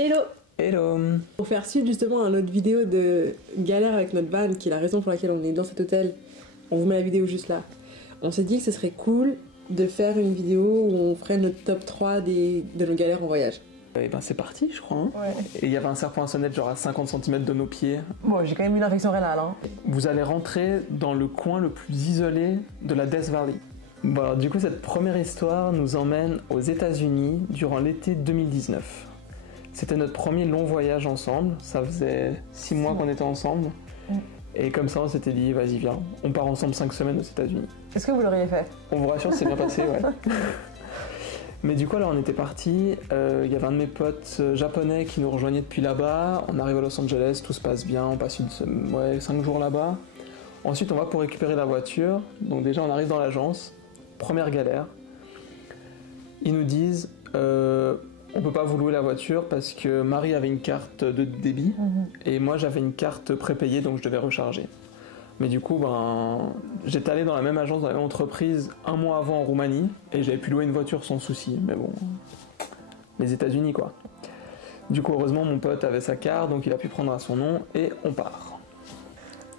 Hello! Hello! Pour faire suite justement à notre vidéo de galère avec notre van, qui est la raison pour laquelle on est dans cet hôtel, on vous met la vidéo juste là. On s'est dit que ce serait cool de faire une vidéo où on ferait notre top 3 de nos galères en voyage. Et ben c'est parti, je crois. Hein. Ouais. Et il y avait un serpent à sonnette genre à 50 cm de nos pieds. Bon, j'ai quand même eu une infection rénale. Hein. Vous allez rentrer dans le coin le plus isolé de la Death Valley. Bon, alors, du coup, cette première histoire nous emmène aux États-Unis durant l'été 2019. C'était notre premier long voyage ensemble. Ça faisait 6 mois qu'on était ensemble. Et comme ça, on s'était dit, vas-y, viens, on part ensemble 5 semaines aux États-Unis. Est-ce que vous l'auriez fait? On vous rassure, c'est bien passé, ouais. Mais du coup, là, on était partis. Il y avait un de mes potes japonais qui nous rejoignait depuis là-bas. On arrive à Los Angeles, tout se passe bien. On passe 5 jours là-bas. Ensuite, on va pour récupérer la voiture. Donc déjà, on arrive dans l'agence. Première galère. Ils nous disent, on peut pas vous louer la voiture parce que Marie avait une carte de débit et moi j'avais une carte prépayée, donc je devais recharger. Mais du coup, j'étais allé dans la même agence, dans la même entreprise 1 mois avant en Roumanie et j'avais pu louer une voiture sans souci. Mais bon, les États-Unis quoi. Du coup, heureusement, mon pote avait sa carte, donc il a pu prendre à son nom et on part.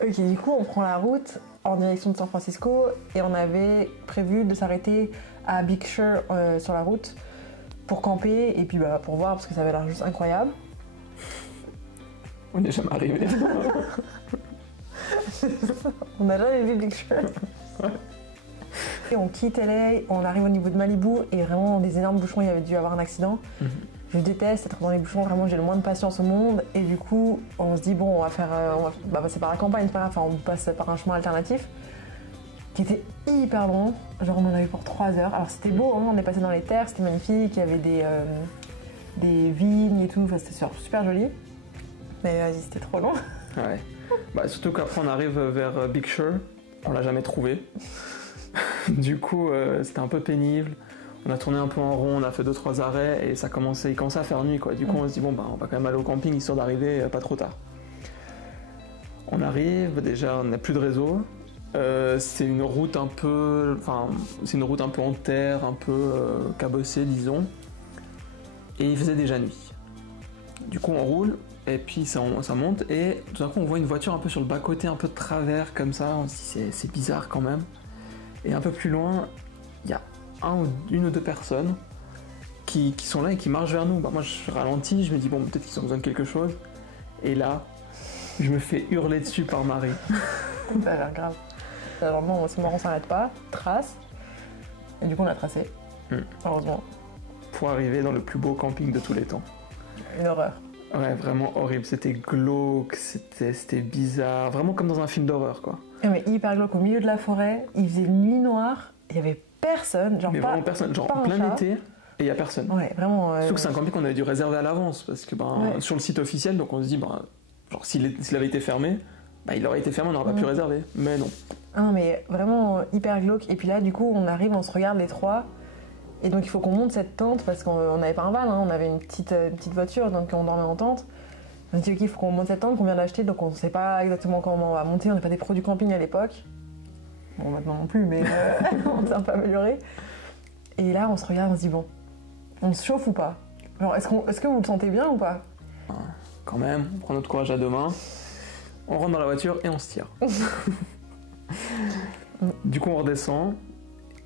Ok, du coup, on prend la route en direction de San Francisco et on avait prévu de s'arrêter à Big Sur sur la route pour camper et puis pour voir parce que ça avait l'air juste incroyable. On n'est jamais arrivé. On n'a jamais vu Big Sur. Ouais. Et on quitte LA, on arrive au niveau de Malibu et vraiment des énormes bouchons, il y avait dû avoir un accident. Je déteste être dans les bouchons, vraiment j'ai le moins de patience au monde et du coup on se dit bon on va passer par la campagne, c'est pas grave, on passe par un chemin alternatif qui était hyper long, genre on en a eu pour 3 heures. Alors c'était beau, hein, on est passé dans les terres, c'était magnifique, il y avait des vignes et tout, enfin, c'était super joli. Mais vas-y, c'était trop long. Ouais. Surtout qu'après on arrive vers Big Sur, on l'a jamais trouvé. Du coup c'était un peu pénible. On a tourné un peu en rond, on a fait 2-3 arrêts et il commençait à faire nuit quoi. Du coup on se dit bon on va quand même aller au camping histoire d'arriver pas trop tard. On arrive, déjà on n'a plus de réseau. C'est une route un peu en terre, un peu cabossée disons. Et il faisait déjà nuit. Du coup on roule et puis ça monte et tout d'un coup on voit une voiture un peu sur le bas-côté, un peu de travers comme ça. On se dit c'est bizarre quand même. Et un peu plus loin, il y a une ou deux personnes qui sont là et qui marchent vers nous. Moi je ralentis, je me dis bon peut-être qu'ils ont besoin de quelque chose. Et là, je me fais hurler dessus par Marie. Ça a l'air grave. Alors non, on s'arrête pas, trace. Et du coup on l'a tracé. Heureusement. Pour arriver dans le plus beau camping de tous les temps. Une horreur. Ouais, vraiment horrible. C'était glauque, c'était bizarre. Vraiment comme dans un film d'horreur quoi. Mais hyper glauque, au milieu de la forêt, il faisait nuit noire, il y avait personne, genre mais pas, vraiment personne, genre pas en un plein chat. été, et il y a personne. Ouais, vraiment. Surtout que c'est un camping qu'on avait dû réserver à l'avance, parce que sur le site officiel, donc on se dit, genre s'il avait été fermé, il aurait été fermé, on n'aurait pas pu réserver. Mais non. Ah non, mais vraiment hyper glauque. Et puis là, du coup, on arrive, on se regarde les trois. Et donc il faut qu'on monte cette tente, parce qu'on n'avait pas un van, hein, on avait une petite voiture, donc on dormait en tente. On se dit, ok, il faut qu'on monte cette tente qu'on vient d'acheter, donc on ne sait pas exactement comment on va monter, on n'est pas des pros du camping à l'époque. Bon, maintenant non plus, mais on s'est un peu amélioré. Et là, on se regarde, on se dit, bon, on se chauffe ou pas? Genre, est-ce que vous le sentez bien ou pas? Quand même, on prend notre courage à deux mains, on rentre dans la voiture et on se tire. Du coup, on redescend.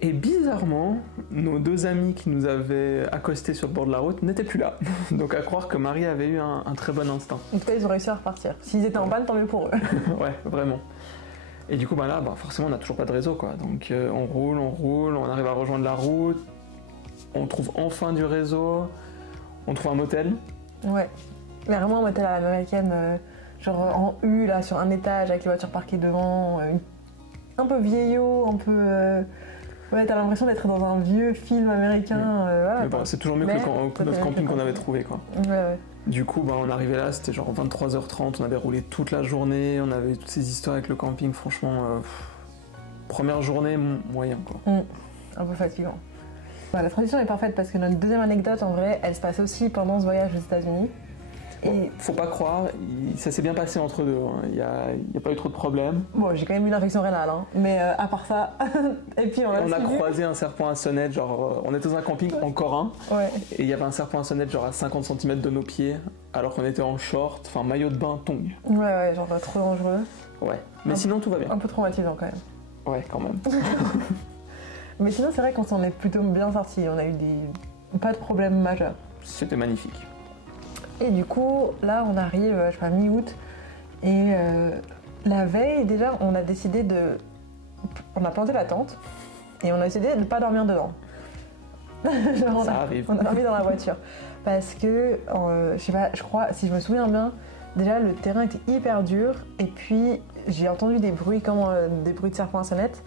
Et bizarrement, nos 2 amis qui nous avaient accostés sur le bord de la route n'étaient plus là. Donc à croire que Marie avait eu un très bon instinct. En tout cas, ils ont réussi à repartir. S'ils étaient en panne, tant mieux pour eux. Ouais, vraiment. Et du coup, là, forcément, on n'a toujours pas de réseau, quoi. Donc on roule, on arrive à rejoindre la route, on trouve enfin du réseau, on trouve un motel. Ouais. Mais vraiment un motel à l'américaine, genre en U, là, sur un étage, avec les voitures parquées devant, un peu vieillot, un peu... Ouais, t'as l'impression d'être dans un vieux film américain. Voilà, mais c'est toujours mieux que notre camping qu'on avait trouvé, quoi. Ouais. Du coup, on arrivait là, c'était genre 23h30, on avait roulé toute la journée, on avait toutes ces histoires avec le camping, franchement, première journée, moyen, quoi. Un peu fatigant. La transition est parfaite parce que notre deuxième anecdote, en vrai, elle se passe aussi pendant ce voyage aux États-Unis. Et faut pas croire, ça s'est bien passé entre deux. Il n'y a pas eu trop de problèmes. bon, j'ai quand même eu une infection rénale, hein. Mais à part ça, et puis On a croisé un serpent à sonnette, genre on était dans un camping, encore un, Ouais. et il y avait un serpent à sonnette genre à 50 cm de nos pieds, alors qu'on était en short, enfin maillot de bain, tongs. Ouais, genre trop dangereux. Ouais, mais sinon tout va bien. Un peu traumatisant quand même. Ouais, quand même. Mais sinon, c'est vrai qu'on s'en est plutôt bien sorti. On a eu pas de problème majeur. C'était magnifique. Et du coup, là, on arrive, je sais pas, mi-août. Et la veille, déjà, on a décidé de... On a planté la tente. Et on a décidé de ne pas dormir dedans. Genre, Ça arrive. On a dormi dans la voiture. Parce que, je sais pas, je crois, si je me souviens bien, déjà, le terrain était hyper dur. Et puis, j'ai entendu des bruits comme des bruits de serpents à sonnette.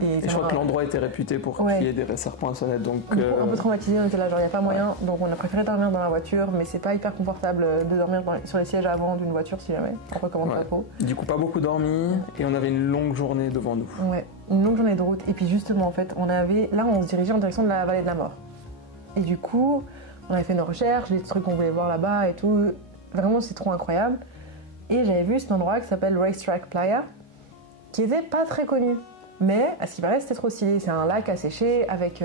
Et je crois que l'endroit était réputé pour Ouais. qu'il y ait des serpents à sonnette, donc... Un peu traumatisé, on était là, genre il n'y a pas moyen, donc on a préféré dormir dans la voiture, mais c'est pas hyper confortable de dormir sur les sièges avant d'une voiture si jamais, on recommande Ouais. pas trop. Du coup, pas beaucoup dormi, et on avait une longue journée devant nous. Ouais, une longue journée de route, et puis justement en fait, on se dirigeait en direction de la vallée de la mort. Et du coup, on avait fait nos recherches, des trucs qu'on voulait voir là-bas et tout, vraiment c'est trop incroyable. Et j'avais vu cet endroit qui s'appelle Racetrack Playa, qui était pas très connu. Mais, à ce qui paraît, c'était trop stylé. C'est un lac asséché avec...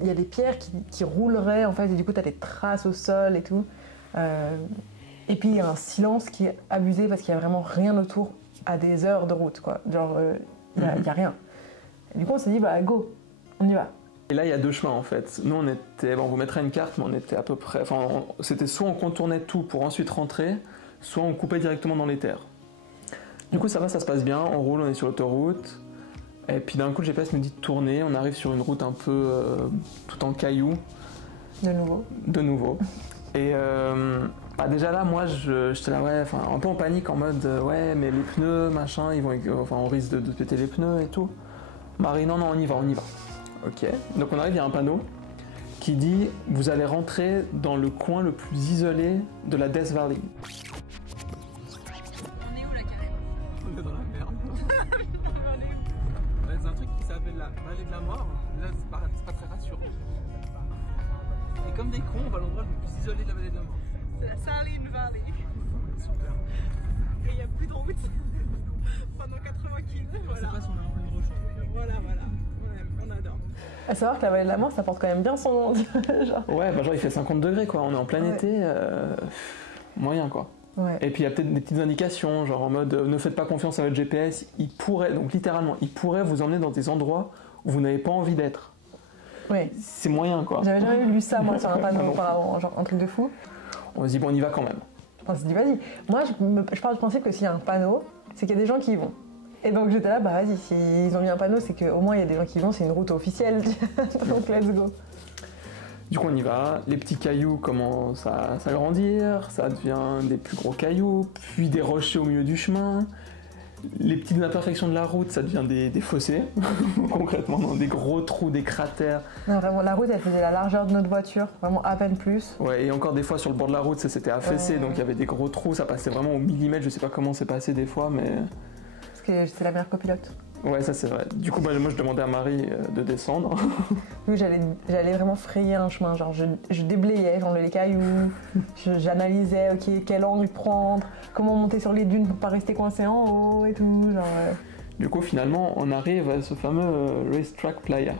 Il y a des pierres qui rouleraient, en fait, et du coup, t'as des traces au sol et tout. Et puis, il y a un silence qui est abusé parce qu'il y a vraiment rien autour à des heures de route, quoi. Genre, il y a rien. Et du coup, on s'est dit, bah, go, on y va. Et là, il y a deux chemins, en fait. Nous, on était... Bon, on vous mettra une carte, mais on était à peu près... Enfin, c'était soit on contournait tout pour ensuite rentrer, soit on coupait directement dans les terres. Du coup, ça va, ça se passe bien. On roule, on est sur l'autoroute. Et puis d'un coup, le GPS nous dit de tourner. On arrive sur une route un peu tout en cailloux. De nouveau. De nouveau. Et bah déjà là, moi, j'étais là, ouais, un peu en panique, en mode, ouais, mais les pneus, machin, on risque de péter les pneus et tout. Marie, non, on y va. Ok. Donc on arrive, il y a un panneau qui dit, vous allez rentrer dans le coin le plus isolé de la Death Valley. On est où là, carrément? On est dans la merde. C'est un truc qui s'appelle la vallée de la mort. Là, c'est pas très rassurant. Et comme des cons, on va à l'endroit le plus isolé de la vallée de la mort. C'est la Saline Valley. Super. Et il n'y a plus de route pendant 80 km. On sait pas si on a un peu une roche. Voilà. On adore. À savoir que la vallée de la mort, ça porte quand même bien son nom. Genre. Ouais, bah genre il fait 50 degrés quoi. On est en plein Ouais. été. Moyen quoi. Ouais. Et puis il y a peut-être des petites indications, genre en mode ne faites pas confiance à votre GPS. Il pourrait, donc littéralement, il pourrait vous emmener dans des endroits où vous n'avez pas envie d'être. Ouais. C'est moyen quoi. J'avais jamais lu ça, moi, sur un panneau Ah non. auparavant, genre un truc de fou. On se dit bon, on y va quand même. On s'est dit, vas-y. Moi, je pars du principe que s'il y a un panneau, c'est qu'il y a des gens qui y vont. Et donc j'étais là, bah vas-y, s'ils ont mis un panneau, c'est qu'au moins il y a des gens qui y vont, c'est une route officielle. Donc let's go. Du coup on y va, les petits cailloux commencent à s'agrandir, ça devient des plus gros cailloux, puis des rochers au milieu du chemin. Les petites imperfections de la route, ça devient des fossés, concrètement, dans des gros trous, des cratères. Non, vraiment, la route, elle faisait la largeur de notre voiture, vraiment à peine plus. Ouais, et encore des fois sur le bord de la route, ça s'était affaissé, Ouais. donc il y avait des gros trous, ça passait vraiment au millimètre, je sais pas comment c'est passé des fois, mais... Parce que j'étais la meilleure copilote. Ouais, ça c'est vrai. Du coup, moi je demandais à Marie de descendre. Oui, j'allais vraiment frayer un chemin, genre je déblayais, genre les cailloux, j'analysais, ok, quel angle prendre, comment monter sur les dunes pour pas rester coincé en haut et tout, genre... Du coup, finalement, on arrive à ce fameux Racetrack Playa.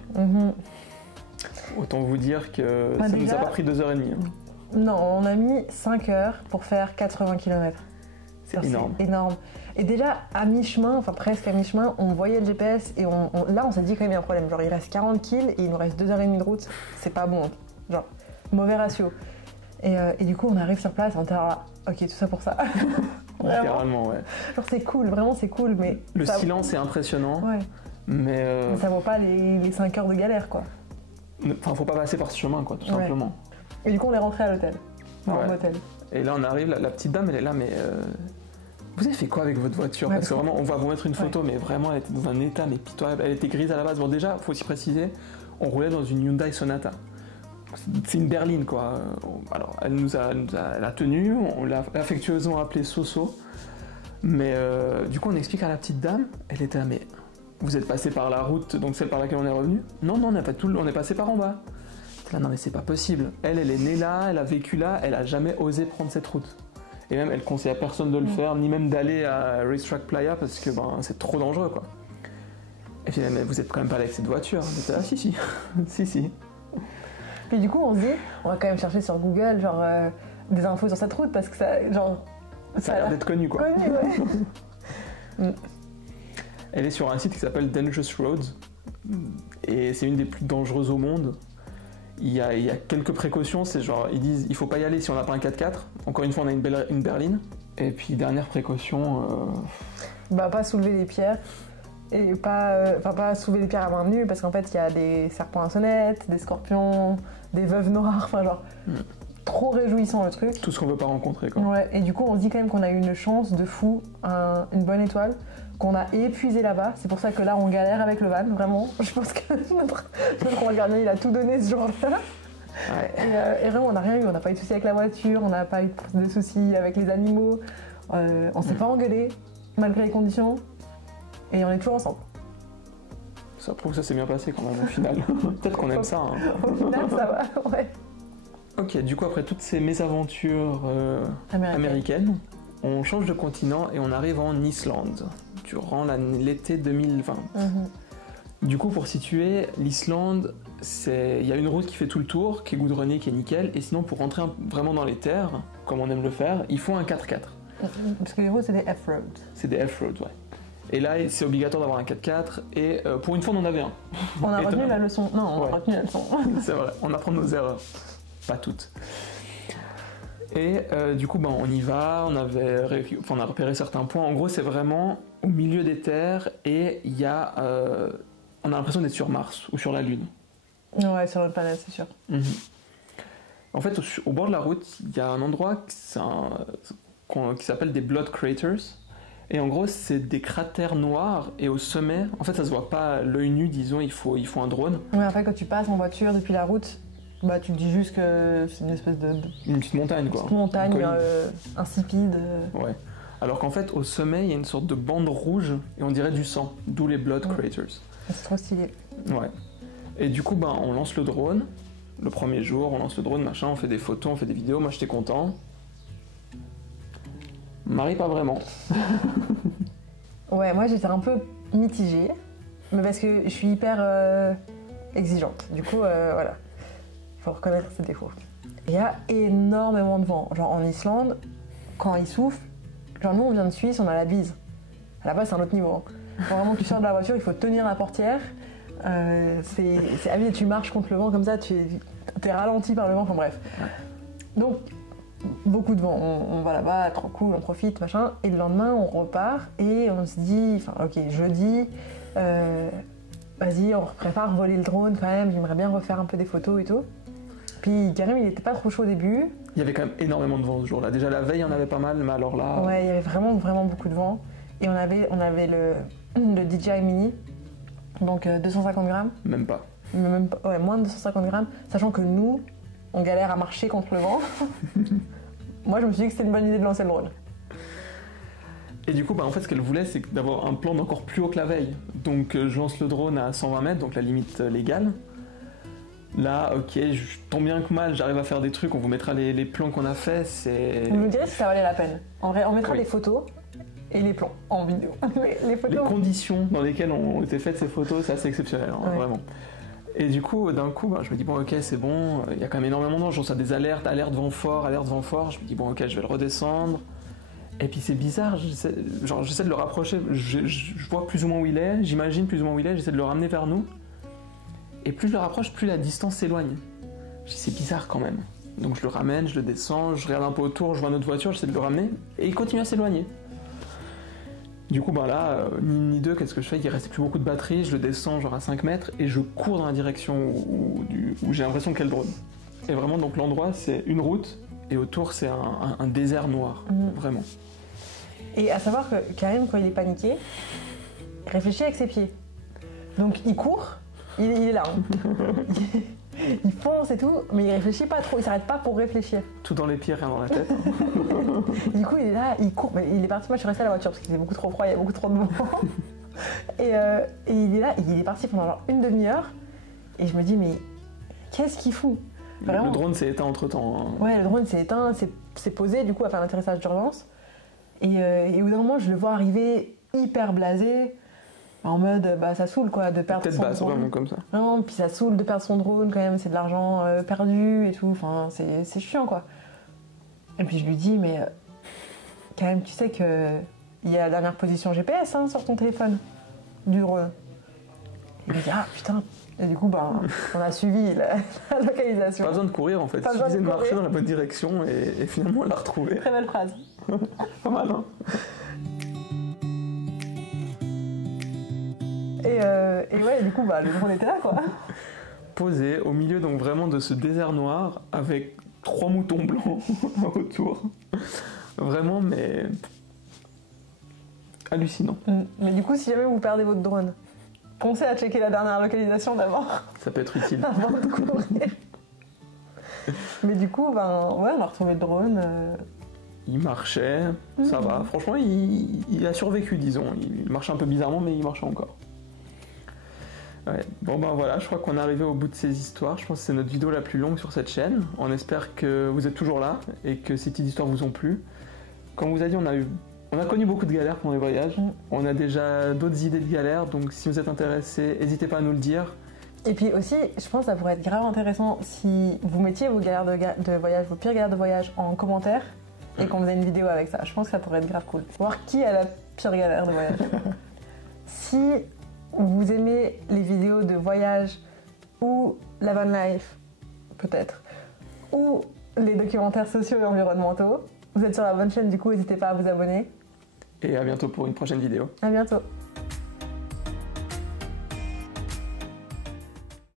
Autant vous dire que Bah, ça nous déjà- a pas pris 2h30. Hein. Non, on a mis 5 heures pour faire 80 km. C'est énorme. Énorme. Et déjà, à mi-chemin, enfin presque à mi-chemin, on voyait le GPS et là, on s'est dit quand même, il y a un problème. Genre, il reste 40 kills et il nous reste 2h30 de route. C'est pas bon. Genre, mauvais ratio. Et du coup, on arrive sur place, on était là, ok, tout ça pour ça. Vraiment. Littéralement, ouais. Genre, c'est cool, vraiment, c'est cool, mais... Le ça... silence est impressionnant, Ouais. mais Mais ça vaut pas les 5 heures de galère, quoi. enfin, faut pas passer par ce chemin, quoi, tout Ouais. simplement. Et du coup, on est rentré à l'hôtel. Enfin, Ouais. en hôtel. Et là, on arrive, la petite dame, elle est là, mais vous avez fait quoi avec votre voiture? Ouais, Parce que vraiment, on va vous mettre une photo, Ouais. mais vraiment, elle était dans un état mais pitoyable. Elle était grise à la base. Bon, déjà, faut aussi préciser, on roulait dans une Hyundai Sonata. C'est une berline, quoi. Alors, elle a tenu, on l'a affectueusement appelée Soso. Mais du coup, on explique à la petite dame, elle était là, mais vous êtes passé par la route, donc celle par laquelle on est revenu? Non, on est passé par en bas. Là, non mais c'est pas possible. Elle est née là, elle a vécu là, elle a jamais osé prendre cette route. Et même, elle conseille à personne de le faire, ni même d'aller à Racetrack Playa parce que c'est trop dangereux, quoi. Et puis, mais vous êtes quand même pas allé avec cette voiture. Ah si, si. si. Puis du coup, on se dit, on va quand même chercher sur Google, genre, des infos sur cette route parce que ça, genre... Ça a l'air d'être connu, quoi. Connu, ouais. Elle est sur un site qui s'appelle Dangerous Roads. Et c'est une des plus dangereuses au monde. Il y a quelques précautions, c'est genre, ils disent, il faut pas y aller si on n'a pas un 4x4. Encore une fois, on a une berline. Et puis, dernière précaution... Pas soulever les pierres. Et pas soulever les pierres à main nue parce qu'en fait, il y a des serpents à sonnette, des scorpions, des veuves noires, enfin genre... Trop réjouissant le truc. Tout ce qu'on veut pas rencontrer, quoi. Ouais, et du coup, on se dit quand même qu'on a eu une chance de fou, une bonne étoile, qu'on a épuisé là-bas. C'est pour ça que là, on galère avec le van, vraiment. Je pense que notre roi gardien, il a tout donné ce jour-là. Ouais. Et vraiment, on n'a rien eu. On n'a pas eu de soucis avec la voiture, on n'a pas eu de soucis avec les animaux. On s'est pas engueulé, malgré les conditions. Et on est toujours ensemble. Ça prouve que ça s'est bien passé quand même, au final. Peut-être qu'on aime ça. Hein. Au final, ça va, ouais. Ok, du coup, après toutes ces mésaventures américaines, on change de continent et on arrive en Islande, durant l'été 2020. Du coup, pour situer, l'Islande, il y a une route qui fait tout le tour, qui est goudronnée, qui est nickel, et sinon, pour rentrer vraiment dans les terres, comme on aime le faire, il faut un 4x4. Parce que les routes, c'est des F-roads. C'est des F-roads, ouais. Et là, c'est obligatoire d'avoir un 4x4, et pour une fois, on en avait un. On a retenu la leçon. Non, on a retenu la leçon. C'est vrai, on apprend nos erreurs. Pas toutes. Et du coup, on y va, on a repéré certains points. En gros, c'est vraiment au milieu des terres et il y a... on a l'impression d'être sur Mars ou sur la Lune. Ouais, sur notre planète, c'est sûr. En fait, au bord de la route, il y a un endroit qui s'appelle des Blood Craters. Et en gros, c'est des cratères noirs et au sommet, en fait, ça se voit pas à l'œil nu, disons, il faut un drone. Ouais, en fait, quand tu passes en voiture depuis la route... tu te dis juste que c'est une espèce de... Une petite montagne, quoi. Une petite montagne insipide. Ouais. Alors qu'en fait, au sommet, il y a une sorte de bande rouge et on dirait du sang, d'où les Blood Craters. C'est trop stylé. Ouais. Et du coup, on lance le drone. Le premier jour, on lance le drone, machin, on fait des photos, on fait des vidéos. Moi, j'étais content. Marie, pas vraiment. Ouais, moi, j'étais un peu mitigée. Mais parce que je suis hyper exigeante. Du coup, voilà. Faut reconnaître ses défauts. Il y a énormément de vent. Genre en Islande, quand il souffle, genre nous on vient de Suisse, on a la bise. À la base c'est un autre niveau. Quand vraiment tu sors de la voiture, il faut tenir la portière. C'est tu marches contre le vent comme ça, tu es ralenti par le vent, enfin bref. Donc beaucoup de vent. On va là-bas, trop cool, on profite, machin. Et le lendemain on repart et on se dit, jeudi, vas-y on prépare voler le drone quand même, j'aimerais bien refaire un peu des photos et tout. Puis Karim, il était pas trop chaud au début. Il y avait quand même énormément de vent ce jour-là. Déjà la veille, il y en avait pas mal, mais alors là... Ouais, il y avait vraiment beaucoup de vent. Et on avait le DJI Mini, donc 250 grammes. Même pas. Ouais, moins de 250 grammes, sachant que nous, on galère à marcher contre le vent. Moi, je me suis dit que c'était une bonne idée de lancer le drone. Et du coup, en fait, ce qu'elle voulait, c'est d'avoir un plan d'encore plus haut que la veille. Donc, je lance le drone à 120 mètres, donc la limite légale. Là, ok, tant bien que mal, j'arrive à faire des trucs, on vous mettra les plans qu'on a fait, c'est... Vous me direz si ça valait la peine. En vrai, on mettra des photos et les plans en vidéo. Les conditions dans lesquelles ont été faites ces photos, c'est assez exceptionnel, vraiment. Et du coup, d'un coup, je me dis, ok, c'est bon, il y a quand même énormément de gens, je reçois des alertes, alerte vent fort, je me dis, ok, je vais le redescendre. Et puis c'est bizarre, j'essaie de le rapprocher, je vois plus ou moins où il est, j'imagine plus ou moins où il est, j'essaie de le ramener vers nous. Et plus je le rapproche, plus la distance s'éloigne. Je dis, c'est bizarre quand même. Donc je le ramène, je le descends, je regarde un peu autour, je vois notre voiture, j'essaie de le ramener, et il continue à s'éloigner. Du coup, là, ni deux, qu'est-ce que je fais? Il restait plus beaucoup de batterie, je le descends genre à 5 mètres, et je cours dans la direction où j'ai l'impression qu'il y a le drone. Et vraiment, donc l'endroit, c'est une route, et autour, c'est un désert noir, vraiment. Et à savoir que Karim, quand il est paniqué, il réfléchit avec ses pieds. Donc il court, il est là. Il fonce et tout, mais il réfléchit pas trop, il s'arrête pas pour réfléchir. Tout dans les pieds, rien dans la tête. Du coup, il est là, il court, mais il est parti. Moi, je suis restée à la voiture parce qu'il faisait beaucoup trop froid, il y a beaucoup trop de vent. Et il est là, il est parti pendant genre une demi-heure. Et je me dis, mais qu'est-ce qu'ils font? Le drone s'est éteint entre temps. Ouais, le drone s'est éteint, s'est posé du coup à faire l'atterrissage d'urgence. Et au bout d'un moment, je le vois arriver hyper blasé, en mode bah ça saoule quoi de perdre son Peut-être drone. vraiment comme ça. Non, puis ça saoule de perdre son drone quand même, c'est de l'argent perdu et tout, enfin c'est chiant quoi. Et puis je lui dis, mais quand même, tu sais que il y a la dernière position GPS hein, sur ton téléphone du drone. Il me dit, ah putain. Et du coup, ben, on a suivi la localisation. Pas besoin de courir en fait, il suffisait de marcher dans la bonne direction et finalement on l'a retrouvé. Très belle phrase. Pas mal, hein. Et ouais, du coup, bah, le drone était là quoi. Posé au milieu donc vraiment de ce désert noir avec 3 moutons blancs autour. Vraiment, mais hallucinant. Mais du coup, si jamais vous perdez votre drone, pensez à checker la dernière localisation d'abord. Ça peut être utile. Avant de courir. Mais du coup, ben, ouais, on a retrouvé le drone. Il marchait, ça va. Franchement, il a survécu, disons. Il marchait un peu bizarrement, mais il marchait encore. Ouais. Bon ben voilà, je crois qu'on est arrivé au bout de ces histoires. Je pense que c'est notre vidéo la plus longue sur cette chaîne. On espère que vous êtes toujours là et que ces petites histoires vous ont plu. Comme on vous a dit, on a connu beaucoup de galères pendant les voyages. On a déjà d'autres idées de galères, donc si vous êtes intéressés, n'hésitez pas à nous le dire. Et puis aussi, je pense que ça pourrait être grave intéressant si vous mettiez vos galères de voyage, vos pires galères de voyage en commentaire et qu'on faisait une vidéo avec ça. Je pense que ça pourrait être grave cool. Voir qui a la pire galère de voyage. Si vous aimez les vidéos de voyage ou la van life, peut-être, ou les documentaires sociaux et environnementaux, vous êtes sur la bonne chaîne, du coup, n'hésitez pas à vous abonner. Et à bientôt pour une prochaine vidéo. À bientôt.